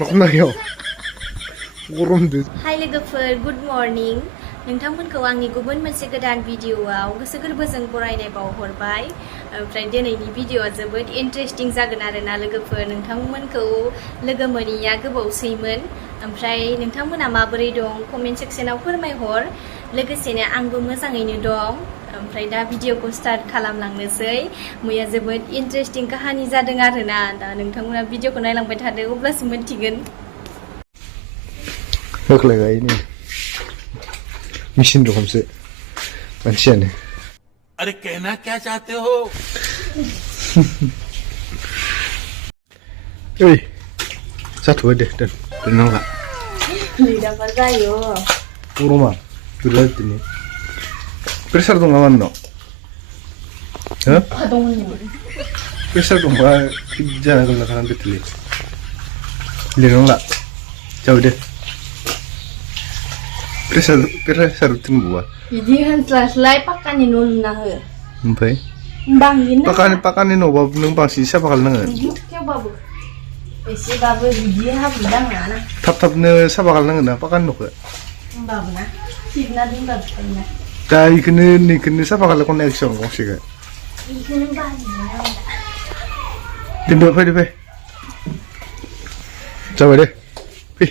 막나요. गरमदो. हाय लोगोफोर good morning नोंथांमोनखौ आंनि गुबुन मोनसे गोदान भिडिअआव गोसो गोरबोजों बरायनाय बावहरबाय ओमफ्राय दिनैनि भिडिअआ जोबोद इन्टारेस्टिं जागोन आरोना लोगोफोर नोंथांमोनखौ लोगो मोनैया गोबावसैमोन ओमफ्राय नोंथांमोना माबोरै दं कमेन्ट सेक्सनाव फोरमायहर लोगोसेनो आंबो मोजाङैनो दं ओमफ्राय दा भिडिअखौ स्टार्ट खालामलांनोसै मैया जोबोद इन्टारेस्टिं काहानि जादों आरोना दा नोंथांमोना भिडिअखौ नायलांबाय थादो अब्लासो मोनथिगोन होख्लायबाय नै मिसिन रखमसो मानसियानो अरे कहना क्या चाहते हो ओइ जाथ'बाय दे दोननांला लिराबा जायो गरमा बिराद दिनै प्रेसार दं नामा नोंनाव हो प्रेसार दंबा जाना गोलना खालाम बेटलि लिरनांला जाबाय दे प्रेसार थिनगौआ बिदि होनस्लास्लाय पाक्कानि न' लुना हो ओमफ्राय बांगिन पाक्कानि न'बाबो नों बांसिन साफा खालामनांगोन थेवबाबो एसेबाबो बिदि हाब्रु दांनाङाना थाब-थाबनो साफा खालामनांगोन ना पाक्कानि न'खौ होमबाबो ना सिबना दोनबाबो थायोना दा इखौनो साफा खालामनाय एक्सन गंसेखौ इखौनो बाहायनो दोनदो फै जाबाय दे फै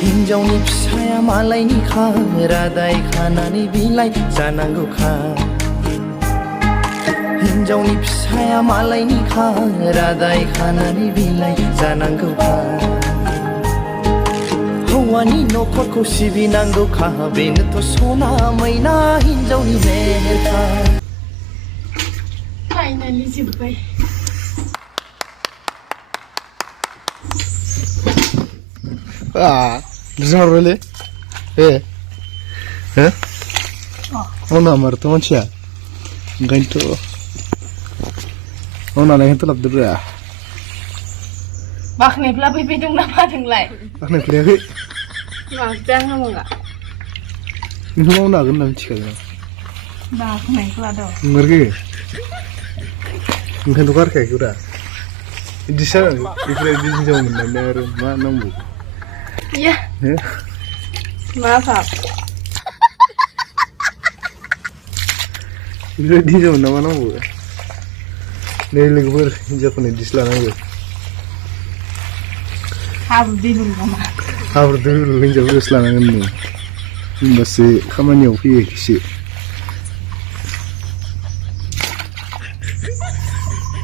हिन्जावनि फिसाया मालायनि खा रादाय खानानै बिलाइ जानांगौखा हिन्जावनि फिसाया मालायनि खा रादाय खानानै बिलाइ जानांगौखा हौवानि न'खरखौ सिबिनांगौखा बेनोथ' सना मैना हिन्जावनि मेहेरखा फाइनालि जोब्बाय Zorrele. Ona marto mancia. Ganto. Ona naik itu lapdor ya. Bakne pula pipi dong nama denglai. Bakne pula ke? Macam kamu enggak? Ini mau nagen nanti kali. Bakne pula dong. Ngerti? Mungkin tukar kayak kira. Di sana, di jauh mana nunggu. Iya. Maaf. Di jauh mana nunggu. Nih lagi jauh nih di selatan gue. Harus dulu mama. Harus dulu jauh di selatan ini. Masih kaman yang pilih sih.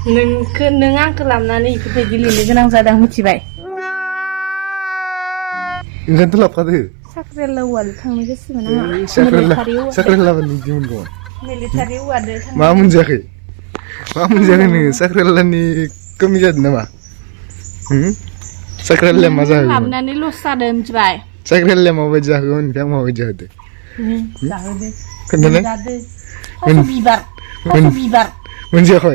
Neng ang kelamnani ikut gili ni genang sadang mucibai. Enggak tuh apa tuh? Sakral lawal thang ni kesi mana? Sakral lawan ni gimana kau? Military ada thang. Mamun jaga nih. Sakral ni kami jadi nama. Sakral le maza. Kelamnani lu sadam mucibai. Sakral le mau baca kau ni yang mau baca tu. Jauh. Kenapa? Taso bibar. Menjadi kau.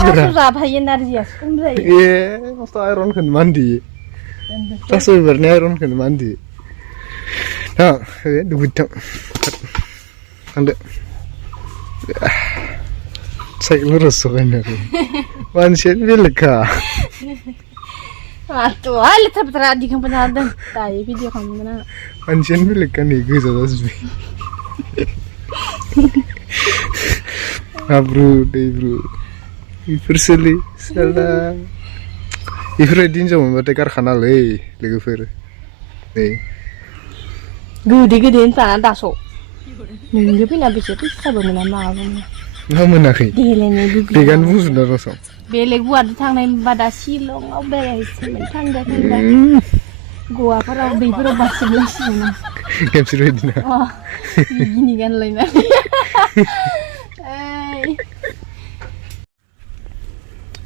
Taso apa energi ya? Iya, mesti iron kan mandi. Taso ibarnya iron kan mandi. Nah, duit tak. Anda, saya lurus soalnya. Manusia belaka. Atuh, hal terperadi kamu pernah tahu video kamu mana? Manusia belaka nih, gue sudah sih. Bro, Iferseli, salah. Iferedin jauh membuat karkhana leh, legufer. Gede sana Taso. Nunggu pun habis itu sabar menama aku. Nggak menarik. Dengan musuh dah rasa. Bele gua ada thang lain pada silong, au bele sementan dah kan. Gua para bibir obat 11 mana. Game seru ini. Oh, gini kan lainnya.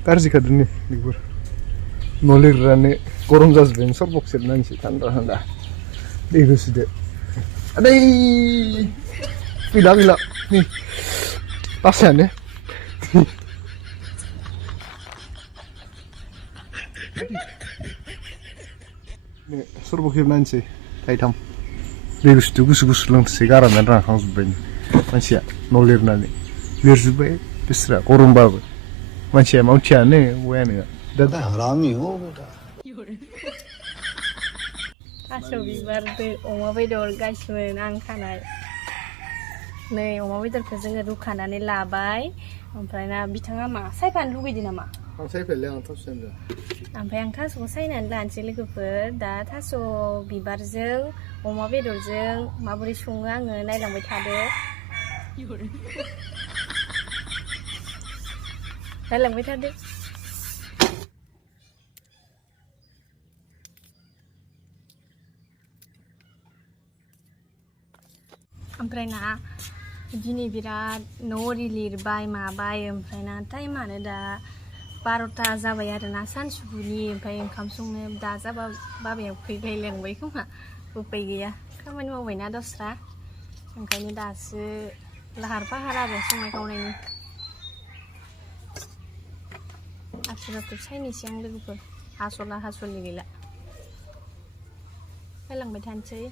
Karzi kadang ni, libur. Nolir rane, korom jas ben, सब boxer nanti tanda. Lihat sudah. Adai, bila ni, pasan ya. Ni, sur boxer nanti, kaitam. दै गुसु गुसु लोंसै गारामानो रानखांजोब्बाय मानसिया न' लिरनानै लिरजोब्बाय बिस्रा गरमबाबो मानसिया मावथियानो बयानो बेटा हरामी हो बेटा थास' बिबारजों अमा बेदर गायसोमोन आं खानाय नै अमा बेदरखौ जोङो रुखानानै लाबाय ओमफ्राय ना बिथाङा मा सायफानो लुगैदों नामा आं सायफायलै आं थास' सायनो ओमफ्राय आं थास'खौ सायनानै लानोसै लोगोफोर दा थास' बिबारजों अमा बेदरजों माबोरै सङो आङो नायलांबाय थादो नायलांबाय थादो ओमफ्राय ना दिनै बिराद न' लिरबाय माबाय ओमफ्राय ना टाइमानो दा 12ता जाबाय आरो ना सानसुफुनि ओमफ्राय ओंखाम संनो दा जाबा बाबाया फैलायलांबाय खोमा उपाय गैया खामानि मावबायना दस्रा ओंखायनो दासो लाहार फाहार आरो संनाय खावनायनि आथुर सायनोसै आं लोगोफोर हास'ला हास'लि गैला फैलांबाय थानोसै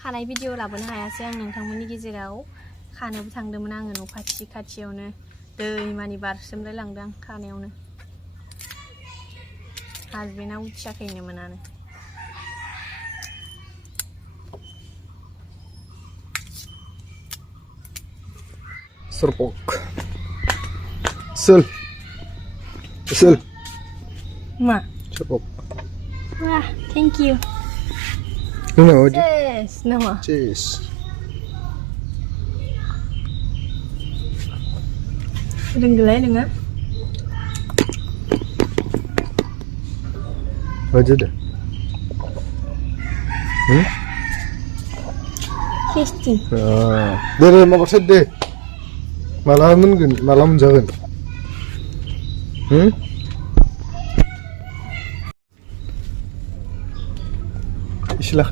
खानाय भिडिअ लाबोनो हायासै आं नोंथांमोननि गेजेराव खानोबो थांदोंमोन आङो न' खाथियावनो दैमानि बारसोमलाय लांदों आं खानायावनो हासबेन्डआ उथियाखैनो मोनानो सरपक Sul मा सरपक wah thank you Nuna hoje yes nama cheese Renggelai dengan aja dah tasty deh mau perset deh malah menjaga istilah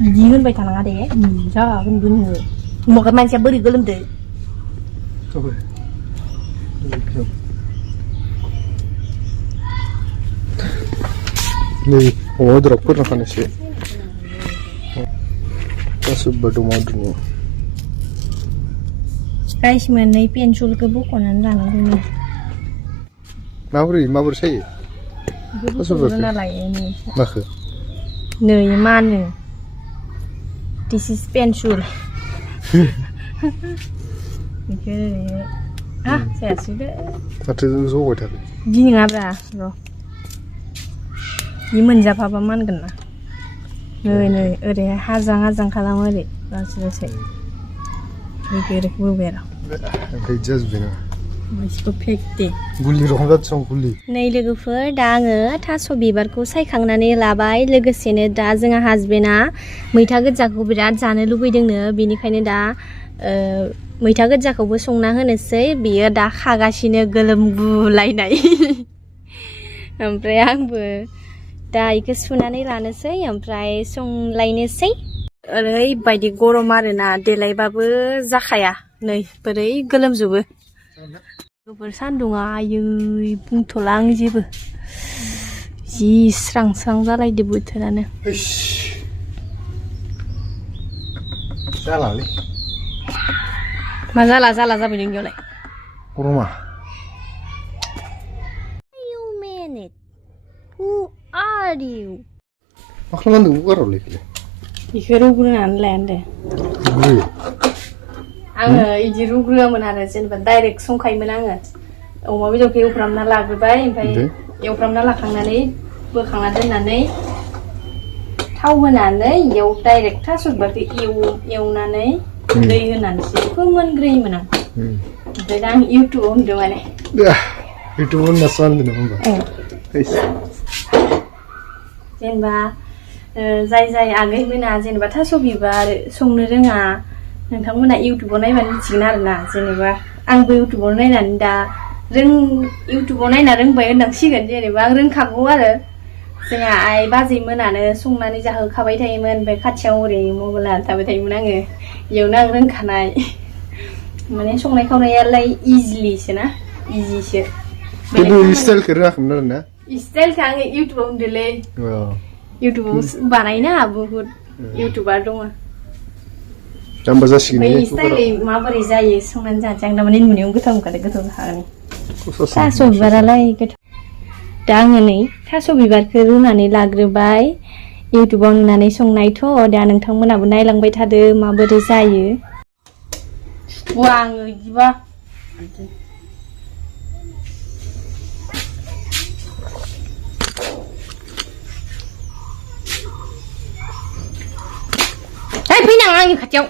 biदि होनबाय थानाङा दे जागोन बुङो उमाखौ मानसिया बोरै गोलोमदो नै अमा बेदरफोर खानोसै गासिबो दङ दिनै गाइस मोननै पेन्सिलखौ बख'नानै लानांगौ माबोरै सायो बख'ना लायो माखो नै मानो this is pencil बेखौ जायासै दे माथो जबाय थादों बिदि नङाब्रा र' बि मोनजाफाबा मानगोन ना नै ओरैहाय हाजां खालामो ओरै लासै बेरेक बोबाय आरो ओमफ्राय जाजोब्बाय ना मानसिखौ फेक्टे गुलि रखम जादों गुलि नै लोगोफोर दा आङो थास' बिबारखौ सायखांनानै लाबाय लोगोसेनो दा जोंहा हासबेन्डआ मैथा गोजाखौ बिराद जानो लुबैदोंनो बेनिखायनो दा मैथा गोजाखौबो संना होनोसै बियो दा खागासिनो गोलोमगुलायनाय ओमफ्राय आंबो दा इखौ सुनानै लानोसै ओमफ्राय संलायनोसै ओरैबायदि गरम आरोना देलायबाबो जाखाया नै बोरै गोलोमजोबो गोबोर सान्दुङा आयै बुंथ'ला आं जेबो जि स्रां जालायदो बोथोरानो जालालै मा जाला जाबाय नोंनियावलाय गरमा You minute who are you मा खालामनांगौ गारावलै बेखौ रुग्रोनानै लायानदे आङो इदि रुग्रोआमोन आरो जेनेबा डाइरेक्ट संखायोमोन आङो अमा बेदरखौ एवफ्रामना लाग्रोबाय ओमफ्राय एवफ्रामना लाखांनानै बोखांना दोननानै थाव होनानै इयाव डाइरेक्ट थास' बिबारखौ एवनानै दै होनानैसो फोमोनग्रोयोमोन आं ओमफ्राय दा आं इउटुबाव नुदों माने इउटुबाव होननासो होनदों होनबा जेनेबा जाय आगैमोना जेनेबा थास' बिबार संनो रोङा नोंथांमोना इउटुबाव नायबानो मिथिगोन आरोना जेनेबा आंबो इउटुबाव नायनानै दा इउटुबाव नायना रोंबाय होननांसिगोन जेनेबा आं रोंखागौ आरो जोंहा आइ बाजैमोनानो संनानै जाहोखाबाय थायोमोन ओमफ्राय खाथियाव ओरै मबाइल लानानै थाबाय थायोमोन आङो इयावनो आं रोंखानाय माने संनाय खावनायालाय इजिसो खिन्थु स्टाइलखौ रोङाखैमोन आरोना स्टाइलखौ आङो इउटुबाव नुदोंलै इउटुबाव बानायना बुहुद इउटुबार दङ जाम्बा जासिगोन ओमफ्राय स्टाइलै माबोरै जायो संनानै जानोसै आं दामाने नुनायाव गोथाव मोनखादों गोथाव जाखागोन थास' बिबारालाय गोथाव दा आङो नै थास' बिबारखौ रुनानै लाग्रोबाय इउटुबाव नुनानै संनायथ' दा नोंथांमोनाबो नायलांबाय थादो माबोरै जायो वा आङो बिदिबा फैनाङा आंनि खाथियाव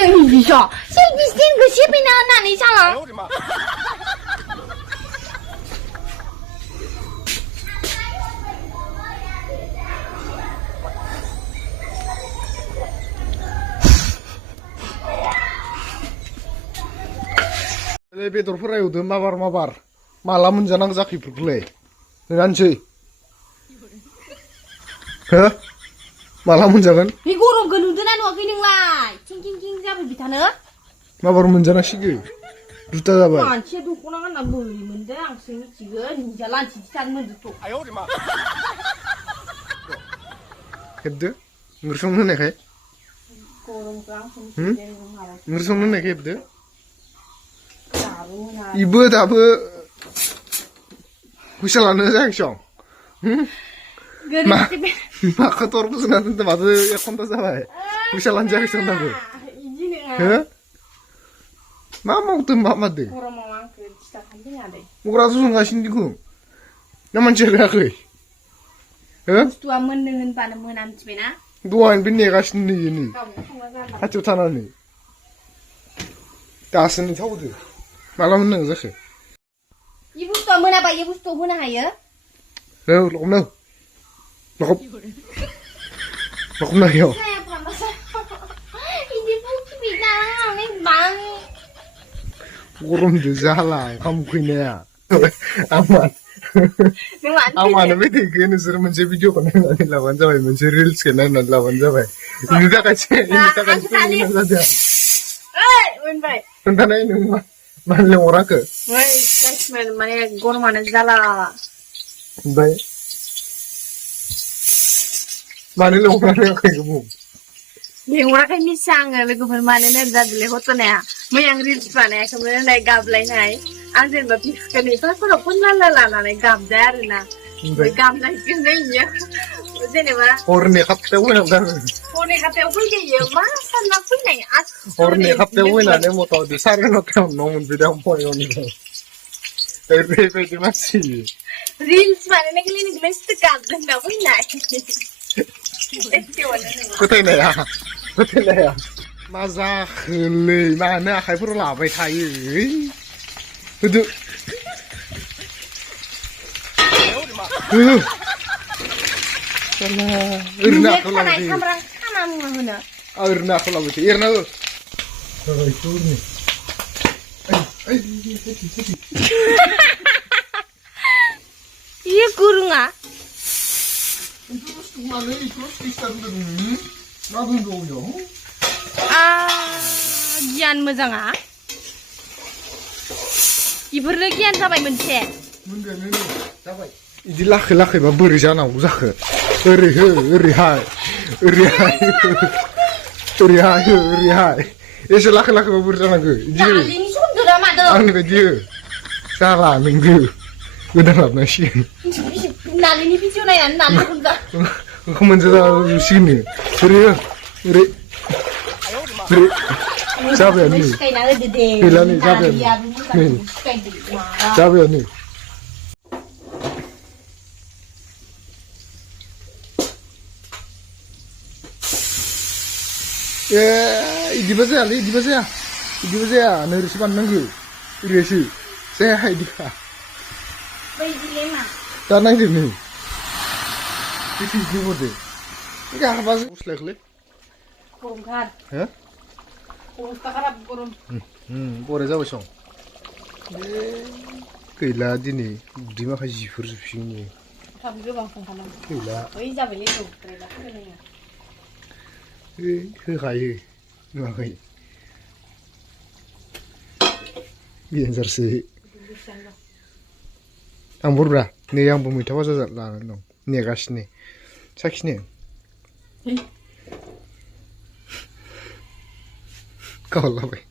नों बिस' सेलफिस्टिनखौ सेफैना होननानै साला बेदरफोरा एवदो माबार माला मोनजानांगौ जाखो इफोरखौलाय नोंहानोसै हो माला मोनजागोन बे गरमखौ नुदोंना नुवाखै नोंलाय थिं जाबाय बिथानो माबार मोनजानांसिगोन दुथा जाबाय मानसिया दख'ना गानना बोरै मोनदों आंसो मिथिगोन निजा लान्थि थानो मोनदोंथ' हेबदो ओंख्रि संनो होनायखाय गरमखौ आंसो मिथिगोन ओंख्रि संनो होनायखाय हेबदो इबो दाबो फैसा लानो जायाखै सं माखौ थरखौ सोना दोनदों माथो 1 घन्टा जाबाय फैसा लानो जायाखै सं दाबो हो मा मावदों मा मादों गरमाव आंखौ दिस्टार्ब खालामदों मग्रासो संगासिनो दिखौ ना मानसिया रोङाखै हो बुस्थुआ मोननो होनबानो मोना मिथिबायना दहायनो बे नेगासिनो नै खाथियाव थानानै दासो नै थावदो माला मोननांगौ जाखो इ बुस्थुआ मोनाबा इ बुस्थुआव होनो हायो औ लखबनो लखबनो हायो गरमजों जाला ओंखाम उखैनाया आंमानो बे दैखो नोंसोर मोनसे भिडिअखौ नायनानै लाबानो जाबाय मोनसे रिल्सखौ नायनानै लाबानो जाबाय बेनि थाखायसो फैनो गोनां जादों खोन्थानाय नों मानो लेंहराखो माने गरमानो जाला ओमफ्राय मानो लेंहराखै बुं लेंहराखै मिथिया आङो लोगोफोर मानो नेट जादोंलै हरथ'नाया मैया आं रिल्स बानायाखैमोन होनलाय गाबलायनाय आं जेनेबा फिक्सखौ नेफोराव फन लानानै गाबदों आरोना ओमफ्राय गाबनायखौनो इयो जेनेबा हरनि खापथायाव फैनांगौ हरनि खापथायाव फैदों मा सानना फैनाय हरनि खापथायाव फैनानै मथा मथि 9:30 न' मोनफैदों आं फरायनानै ओरैबायदि मानसि रिल्स बानायनायखौलाय नोंलाय सिथो गाबदों होनना फैनाय फोथायनाया मा जाखोलै मानो आखाइफोराव लाबाय थायो होदो ओरैनो आखाइयाव लाबाय ओरैनो आखाइयाव लाबाय थायो एरना हो iya kurung ah gian मोजां ah इफोरनो गियान जाबाय मोनसे जाबाय इदि लाखै लाखैबा बोरै जानांगौ जाखो ओरै हो ओरैहाय ओरैहाय ओरैहाय ओरैहाय एसे लाखै लाखैबा बोरै जानांगौ इदि आंनि बायदि जाला नोंगो गोदान लाबोनांसिगोन नालिनि भिडिअ नायनानै नालि मोनजा ओंखाम मोनजासिगोन ओरै ओरै ओरै जाबायानो गैला नै जाबायानो नै जाबायानो इदिबा जायालै इदिबा जाया नोरैसो बानायनांगौ ओरैसो जाया इदिखा दा नायदो नै बेसे हरदो गाहाबासो गुस्लायखोलै गरमथार हो अबस्थाखारा गरम बराय जाबाय सं गैला दिनै उदै माखासे जिफोर जोबसिगोन ทำก็บางคนทำ gila เฮ้ยจะไปเล่นถูกเลยแล้วก็เลยอ่ะ คือใครคือใคร bien jersey ang burra ne yang bumi tawa za la no ne gashne sakshne kawla bai